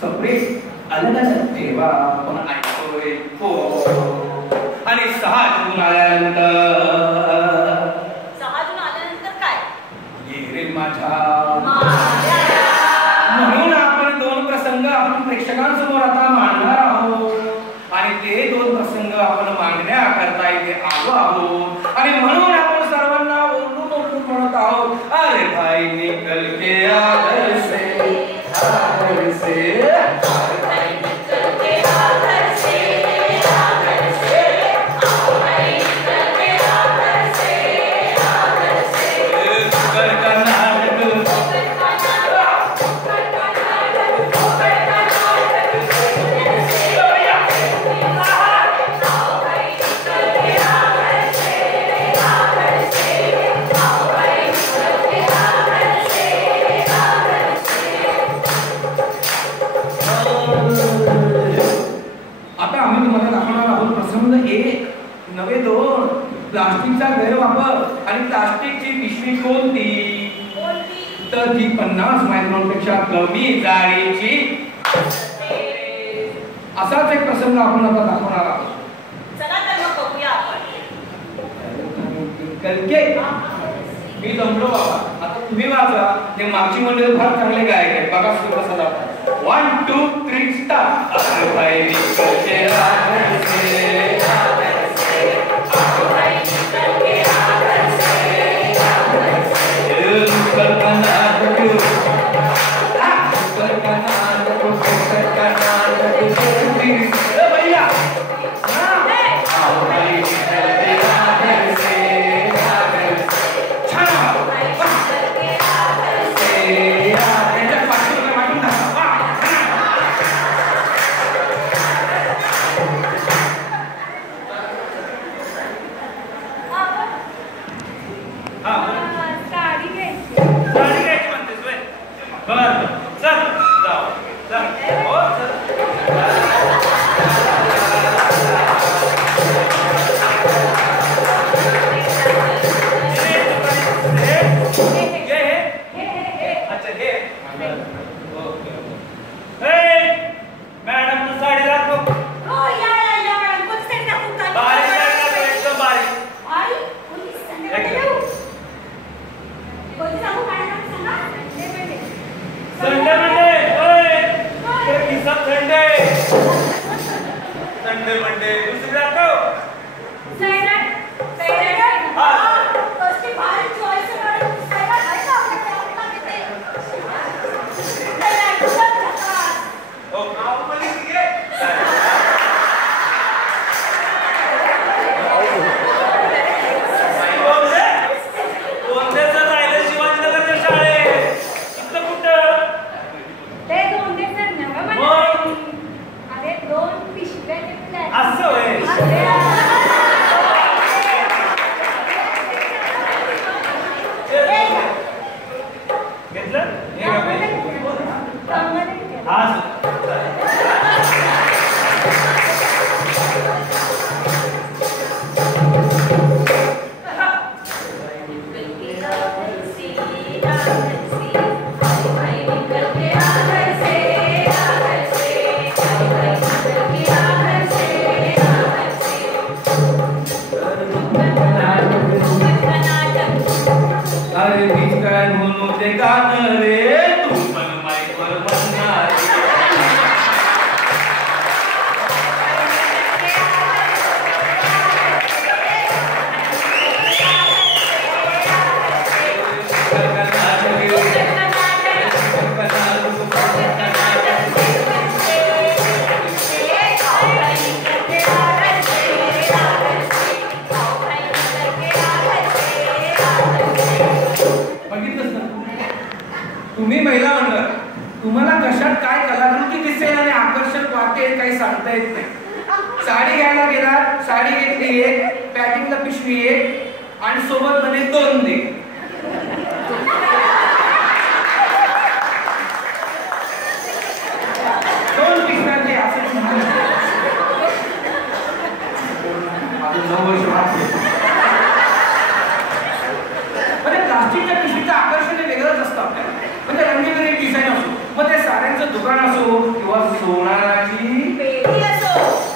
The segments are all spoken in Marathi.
सपरेट अलग अलग ठेवा पण ऐकतोय हो जून आल्यानंतर काय ये रे माझ्या म्हणून आपण दोन प्रसंग आपण प्रेक्षकांसमोर आता मांडणार आहोत आणि ते दोन प्रसंग आपण मांडण्याकरता इथे आलो आहोत आणि म्हणून आपण सर्वांना ओरडून ओरडून म्हणत आहोत अरे भाई निकल के आदर से प्लास्टिकचा गैरवापर आणि प्लास्टिकची पिशवी कोणती तर ती 50 मायक्रॉनपेक्षा कमी जाडीची असाच एक प्रसंग आपण आता दाखवणार आहोत. चला तर मग बघूया आपण. कलके मी जमलो बाबा. आता तुम्ही वाचा. ते मागची मंडळी फार चांगले गायक आहेत बघा सुरू कसा दाखवा. 1 2 3 स्टार्ट. अरे भाई निकल के आदर से तुम्ही महिला मंडळ तुम्हाला कशात काय कलाकृती दिसेल आणि आकर्षक वाटेल काही सांगता येत नाही. साडी घ्यायला गेला साडी घेतली एक पॅकिंगला पिशवी एक आणि सोबत म्हणे 2 दे. प्लास्टिकच्या पिशवीचं आकर्षण वेगळंच असतं आपल्याला. म्हणजे रंगीबेरंगी डिझाईन असो मग ते साड्यांचं दुकान असो किंवा सोनाराची पेटी असो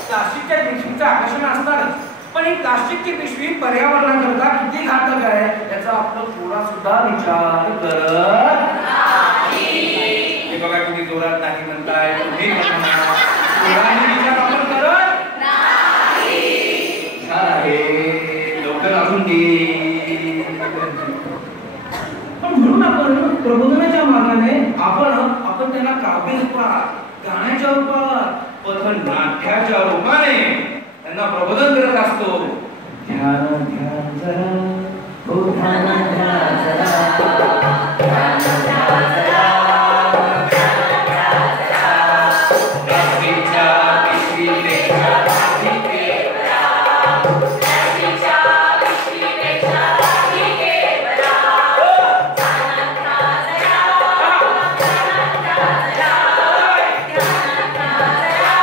प्लास्टिकच्या पिशवीचं आकर्षण असणारच. पण ही प्लास्टिकची पिशवी पर्यावरणाकरता किती घातक आहे याचा आपलं थोडा सुद्धा विचार करत नाही. हे बघा किती जोरात नाही म्हणताय तुम्ही थोडाही विचार आपण करत नाही. छान आहे, लवकर अजून घे. पण म्हणून आपण प्रबोधनाच्या मार्गाने आपण त्यांना काव्य रूपात, गाण्याच्या रूपात, पथनाट्याच्या रूपाने त्यांना प्रबोधन करत असतो. ध्यान ध्यान जरा, हो ध्यान ध्यान जरा, ध्यान ध्यान जरा, ध्यान ध्यान जरा, प्लास्टिकच्या पिशवीपेक्षा प्लास्टिके बरा, प्लास्टिकच्या पिशवीपेक्षा प्लास्टिके बरा, ध्यान ध्यान जरा, ध्यान ध्यान जरा, ध्यान ध्यान जरा,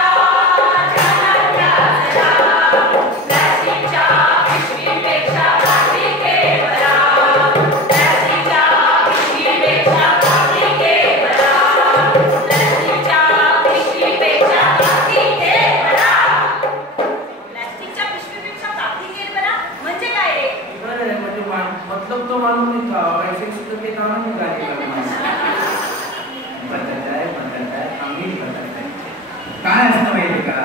ध्यान ध्यान जरा, प्लास्टिकच्या पिशवीपेक्षा प्लास्टिके बरा, प्लास्टिकच्या पिशवीपेक्षा प्लास्टिके बरा, प्लास्टिकच्या पिशवीपेक्षा प्लास्टिके बरा. प्लास्टिकच्या पिशवीपेक्षा प्लास्टिक बरा म्हणजे काय रे? बरं म्हणजे मतलब तो मालूम नहीं था वैसे इसको के नाम निकाले बदलताय आम्ही बदलताय. काय असतं माहिती का,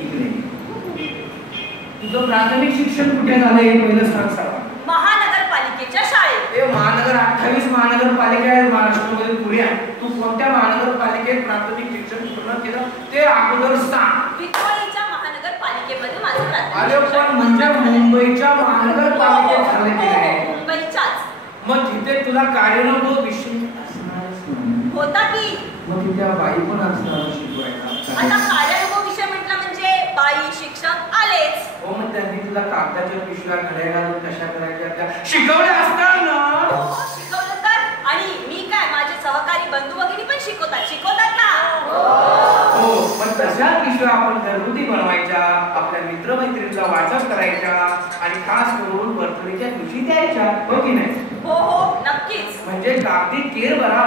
इकडे तुझं प्राथमिक शिक्षण कुठे झालं हे पहिलं सांग सर्वांना. महानगरपालिकेच्या शाळेत. हे महानगर 28 महानगरपालिका आहेत महाराष्ट्रामध्ये पुण्यात. तू कोणत्या महानगरपालिकेत प्राथमिक शिक्षण पूर्ण केलं ते अगोदर सांग. विक्रोळीच्या महानगरपालिकेमध्ये माझं प्राथमिक अरे शिक्षण पण म्हणजे मुंबईच्या महानगरपालिकेत झालं की नाही? मुंबईच्याच. मग तिथे तुला कार्यरत विषय असणारच नाही. होता की मग तिथे बाई पण असणार शिकवायला. आता कार्यानुभव विषय म्हटलं म्हणजे बाई शिक्षक आलेच. हो मग त्यांनी तुला कागदाच्या पिशव्या घड्या घालून कशा करायच्या त्या शिकवल्या असणार ना. हो, शिकवलं तर. आणि मी काय माझे सहकारी बंधू वगैरे पण शिकवतात ना. हो पण तशा पिशव्या आपण घरगुती बनवायच्या, आपल्या मित्रमैत्रिणींचा वाटप करायच्या आणि खास करून बर्थडेच्या दिवशी द्यायच्या. हो की नाही? हो हो नक्कीच. म्हणजे कागदी केर बरा,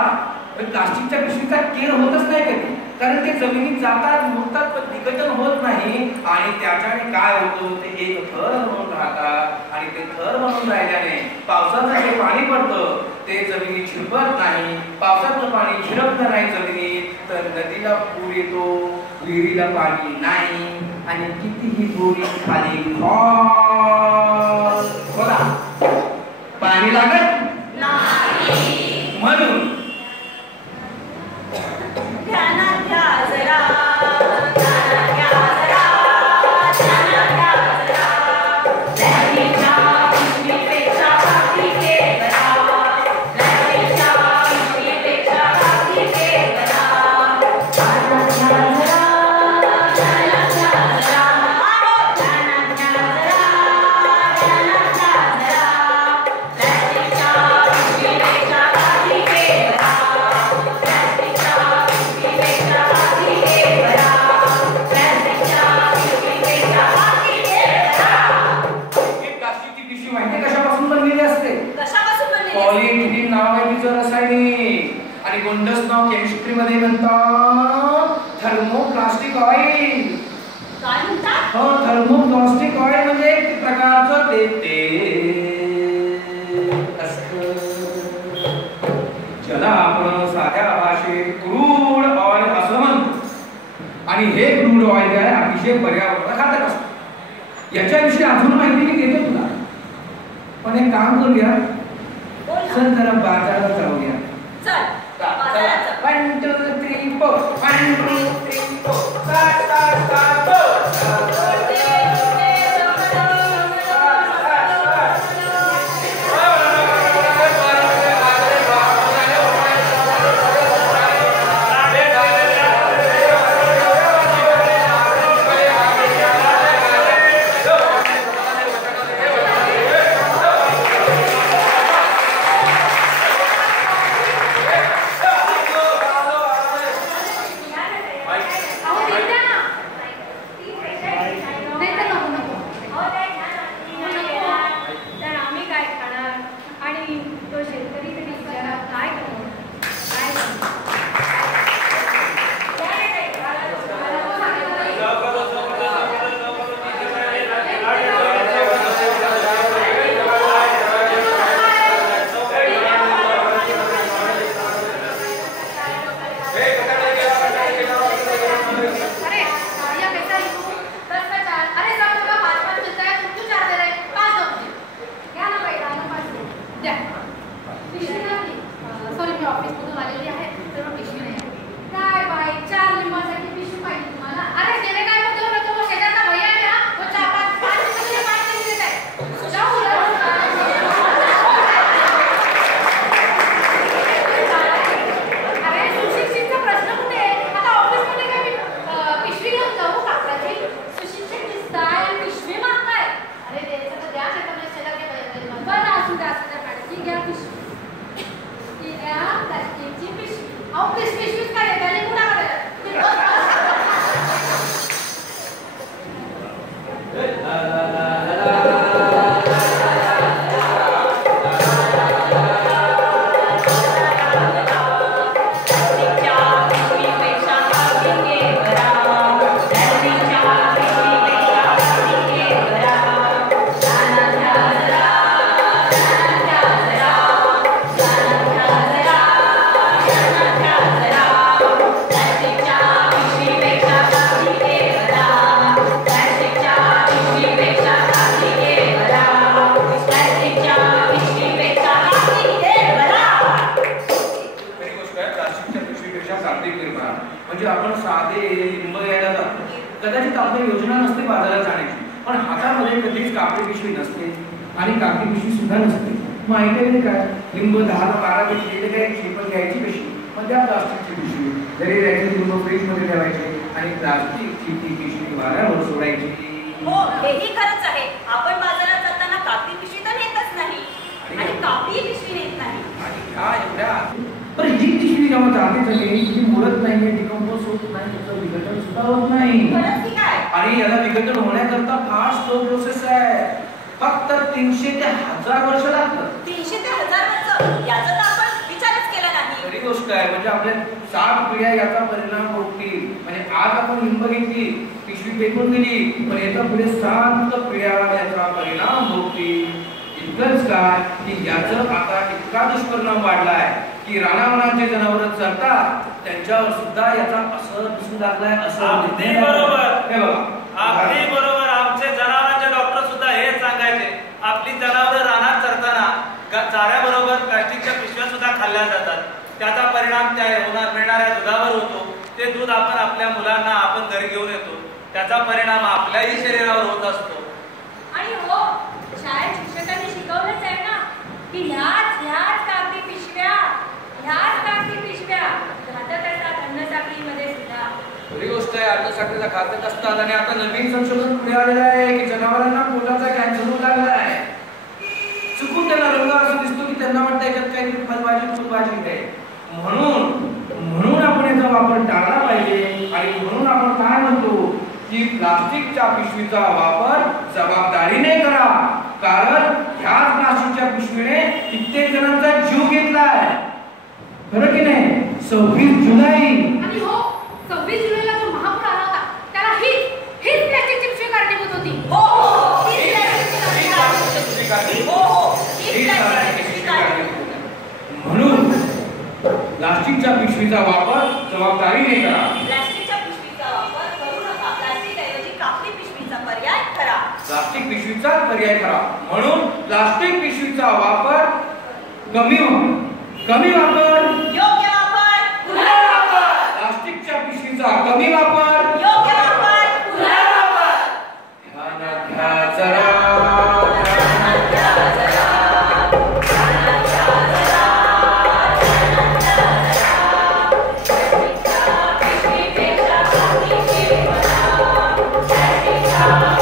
प्लास्टिकच्या पिशवीचा केर होतच नाही कधी, कारण ते जमिनीत जातात मुरतात पण विघटन होत नाही. आणि त्याच्याने काय होतं ते एक थर म्हणून राहतात आणि ते थर म्हणून राहिल्याने पावसाचं जे पाणी पडतं ते जमिनीत झिरपत नाही. पावसाचं पाणी झिरपत नाही जमिनीत तर नदीला पूर येतो, विहिरीला पाणी नाही आणि कितीही बोरी खाली बघा पाणी लागत नाही. म्हणून ध्यानात घ्या जरा, ध्यानात घ्या जरा, ध्यानात घ्या जरा, प्लास्टिकच्या पिशवीपेक्षा प्लास्टिके बरा, प्लास्टिकच्या पिशवीपेक्षा प्लास्टिके बरा, ध्यानात घ्या जरा, ध्यानात घ्या जरा, ध्यानात घ्या जरा, ध्यानात घ्या जरा, प्लास्टिकच्या पिशवीपेक्षा प्लास्टिके बरा, पॉलिएथिलीन नाव आहे तिचं रासायनिक आणि गोंडस नाव केमिस्ट्री मध्ये म्हणतात थर्मोप्लास्टिक ऑइल. काय म्हणतात? हो थर्मोप्लास्टिक ऑइल म्हणजे एक प्रकारचं तेल असतं ज्याला आपण साध्या भाषेत क्रूड ऑइल असं म्हणतो. आणि हे क्रूड ऑइल आहे अतिशय पर्यावरणाला घातक असतं. याच्याविषयी अजून माहिती मी देतो तुला, पण एक काम करूया, चल जरा बाजारात जाऊया. चल बाजारात चल. 1 2 3 4 1 2 3 4 स्टार्ट स्टार्ट स्टार्ट गो. प्लास्टिकची पिशवी. अहो पिशवीच काय देता लिंबू टाका त्याच्यात. म्हणजे आपण साधे लिंब घ्यायला जातो, कदाचित आपली योजना नसते बाजारात जाण्याची, पण हातामध्ये कधीच कापडी पिशवी नसते आणि कापडी पिशवी सुद्धा नसते. मग ऐकायला काय लिंब 10-12 पिशवी काय शिल्प घ्यायची पिशवी, मग त्या प्लास्टिकची पिशवी जरी द्यायची, लिंब फ्रीज मध्ये ठेवायचे आणि प्लास्टिकची ती पिशवी वाऱ्यावर सोडायची. हो हेही खरंच आहे. आपण बाजारात जाताना कापडी पिशवी तर नेतच नाही आणि कापडी पिशवी नेत नाही. आणि ह्या एवढ्या पण ही पिशवी जेव्हा जाते सगळी ती मुरत नाहीये, डिकम्पोज होत नाही, त्याचं विघटन सुद्धा होत नाही. खरंच की काय? आणि याला विघटन होण्याकरता फार स्लो प्रोसेस आहे. फक्त 300 ते 1000 वर्ष लागतात. 300 ते 1000 वर्ष याचा तर आपण विचारच केला नाही. खरी गोष्ट आहे. म्हणजे आपल्या 7 पिढ्या याचा परिणाम होतील. म्हणजे आज आपण लिंब घेतली, पिशवी फेकून दिली, पण याचा पुढे 7 पिढ्या याचा परिणाम होतील. इतकंच काय की याचं आता इतका दुष्परिणाम वाढलाय की रानावनाचे जनावर चरतात त्यांच्यावर सुद्धा याचा असर दिसून लागलाय. असं अगदी बरोबर. हे बघा अगदी बरोबर. आमचे जनावरांचे डॉक्टर सुद्धा हेच सांगायचे, आपली जनावरं रानात चरताना चाऱ्याबरोबर प्लास्टिकच्या पिशव्या सुद्धा खाल्ल्या जातात. त्याचा परिणाम त्या मिळणाऱ्या दुधावर होतो. ते दूध आपण आपल्या मुलांना आपण घरी घेऊन येतो, त्याचा परिणाम आपल्याही शरीरावर होत असतो. आणि हो शाळेत शिक्षकांनी शिकवलंच आहे ना की ह्याच कागदी पिशव्या घातक असतात अन्न साखळीमध्ये सुद्धा. खरी गोष्ट आहे. अन्न साखरेचा घातक असतात. आणि आता नवीन संशोधन पुढे आलेलं आहे की जनावरांना पोटाचा कॅन्सर होऊ लागला आहे. चुकून त्यांना रंग असं दिसतो की त्यांना वाटतं याच्यात काहीतरी फळभाजी आहे. म्हणून आपण याचा वापर टाळला पाहिजे. आणि म्हणून आपण काय म्हणतो की प्लास्टिकच्या पिशवीचा वापर जबाबदारीने करा, कारण ह्याच प्लास्टिकच्या पिशवीने कित्येक जणांचा जीव घेतलाय. खरं की नाही? 26 जुलै आणि हो 26 जुलैला जो महापूर आला होता त्याला हीच प्लास्टिकची पिशवी कारणीभूत होती. म्हणून प्लास्टिकच्या पिशवीचा वापर जबाबदारीने करा. प्लास्टिकच्या पिशवीचा वापर करू नका. प्लास्टिक ऐवजी कापडी पिशवीचा पर्याय करा. प्लास्टिक पिशवीचा पर्याय करा. म्हणून प्लास्टिक पिशवीचा वापर कमी वापर, योग्य वापर, पुन्हा वापर. प्लास्टिकच्या पिशवीचा कमी वापर, योग्य वापर, पुन्हा वापर. ध्यानात घ्या जरा. पिशवीपेक्षा